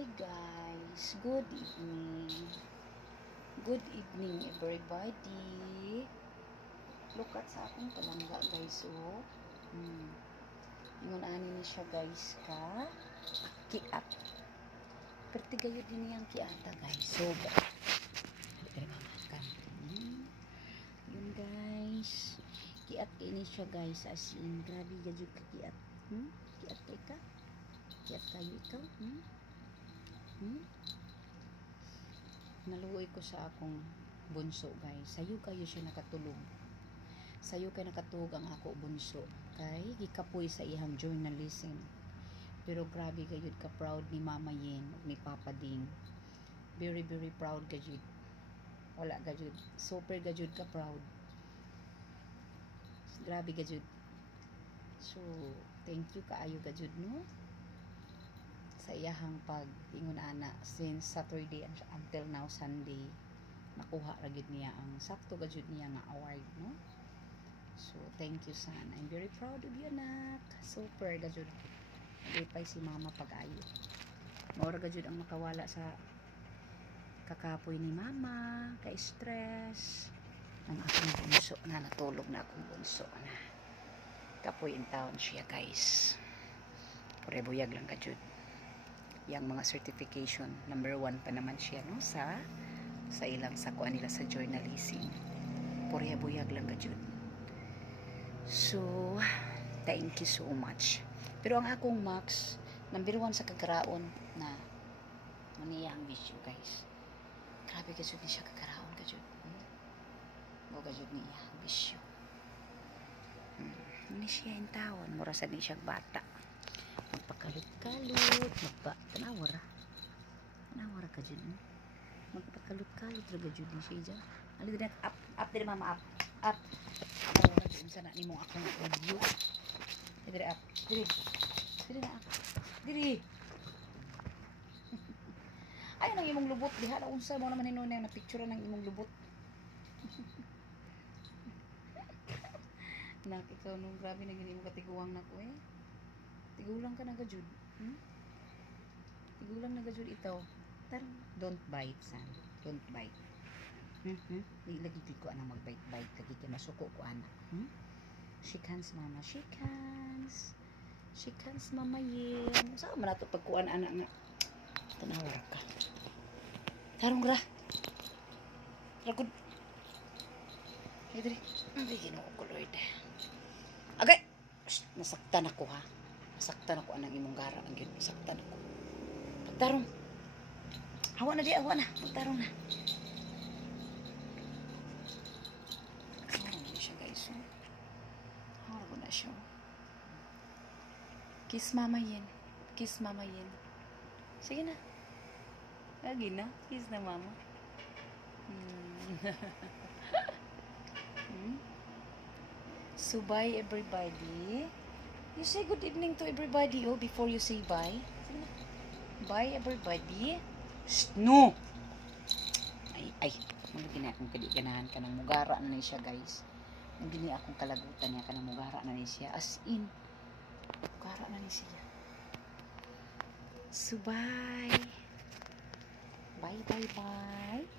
Hi guys, good evening. Good evening everybody. Look at sa akong palangga guys oh. Ingon ani ni siya guys ka. Kiat. Perti gayud din yang kiata guys. So dere mamakan. Yun guys. Kiat ini siya guys as in grabe gayud ka kiat. Kiat ka? Kiat kayo ikaw? Naluoy ko sa akong bunso guys. Sayo kayo siya nakatulog. Sayo kay nakatulog ang ako bunso. Kay gikapoy sa ihang journalism. Pero grabe gayud ka proud ni Mama Yen ni Papa Ding. Very very proud gayud. Wala gayud. Super gayud ka proud. Grabe gayud. So, thank you kaayo gayud no. Sa iyahang pag-ingon ana since Saturday until now Sunday nakuha ra gid niya ang sakto gajud niya nga award no. So thank you son, I'm very proud of you anak. Super gajud nalipay si mama pag-ayo. Mao ra gajud ang makawala sa kakapoy ni mama kay stress ang akong bunso na natulog na akong bunso na kapoy in town siya guys. Pure buyag lang gajud yang mga certification number 1 pa naman siya no sa ilang sa kuan nila sa journalism. Purya buyag lang gajud. So thank you so much. Pero ang akong max number 1 sa kagaraon na maniya ang issue guys. Grabe gajud ni siya kagaraon gajud. Mo gajud niya ang issue. Ni siya in tawon mura sa ni siya bata. Magpakalut-kalut, tanawara ka dyan. Magpakalut-kalut raga dyan ni siya dyan. Alin din, up din mama, up. Tanawara dyan, sana ni mong akong video. Diri, up. Diri na, up. Diri. Ayaw nang imong lubot. Diha na unsa mo naman hinunay na picture ng imong lubot. Nak, ikaw nung grabe na gini mo katiguang na ko eh. Tigulang ka na gajud. Tigulang na gajud ito. Don't bite, son. Don't bite. Lagi ko anang mag-bite-bite. Lagi ka masuko ko anak. Shake hands, mama. Shake hands. Shake hands, mama Yen. Saan mo na ito pagkuhan, anak nga? Tanawara ka. Tarong ra. Ragod. Idri. Hindi ginoo ko, Lord. Okay. Nasaktan ako, ha? Nasaktan ako anang imong gara ang gid nasaktan ako. Pagtarong. Hawa na di, hawa na. Pagtarong na. Hawa na siya guys. Hawa na siya. Kiss mama Yen. Kiss mama Yen. Sige na. Lagi na. Kiss na mama. So bye everybody. You say good evening to everybody, oh, before you say bye. Bye, everybody. Shh, no! Ay. Magiging akong kadiganahan ka ng mugara na niya, guys. Magiging akong kalagutan niya ka ng mugara na niya. As in, mugara na niya. So, bye. Bye.